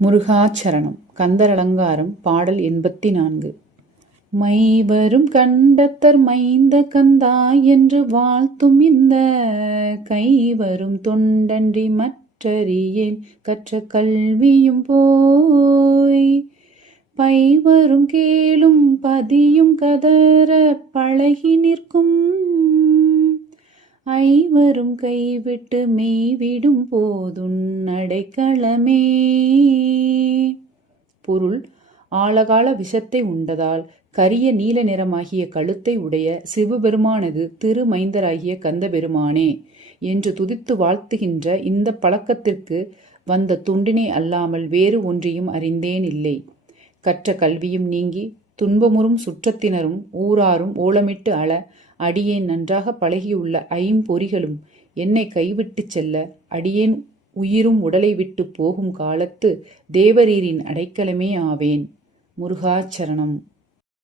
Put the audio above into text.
முருகாச்சரணம். கந்தர் அலங்காரம். பாடல் 84. மைவரும் கண்டத்தர் மைந்த கந்தா என்று வாழ்த்தும் இந்த கைவரும் தொண்டன்றி மற்றறியேன் கற்ற கல்வியும் போய் பைவரும் கேளும் பதியும் கதற பழகி நிற்கும் ஐவரும் கைவிட்டு மெய்விடும் போதுன் அடைக்கலமே. பொருள்: ஆழகால விஷத்தை உண்டதால் கரிய நீல நிறமாகிய கழுத்தை உடைய சிவபெருமானது திருமைந்தராகிய கந்தபெருமானே என்று துதித்து வாழ்த்துகின்ற இந்த பழக்கத்திற்கு வந்த துண்டினை அல்லாமல் வேறு ஒன்றையும் அறிந்தேன் இல்லை. கற்ற கல்வியும் நீங்கி துன்பமுறும் சுற்றத்தினரும் ஊராரும் ஓலமிட்டு அழ அடியேன் நன்றாக பழகியுள்ள ஐம்பொறிகளும் என்னை கைவிட்டுச் செல்ல அடியேன் உயிரும் உடலை விட்டு போகும் காலத்து தேவரீரின் அடைக்கலமே ஆவேன். முருகாச்சரணம்.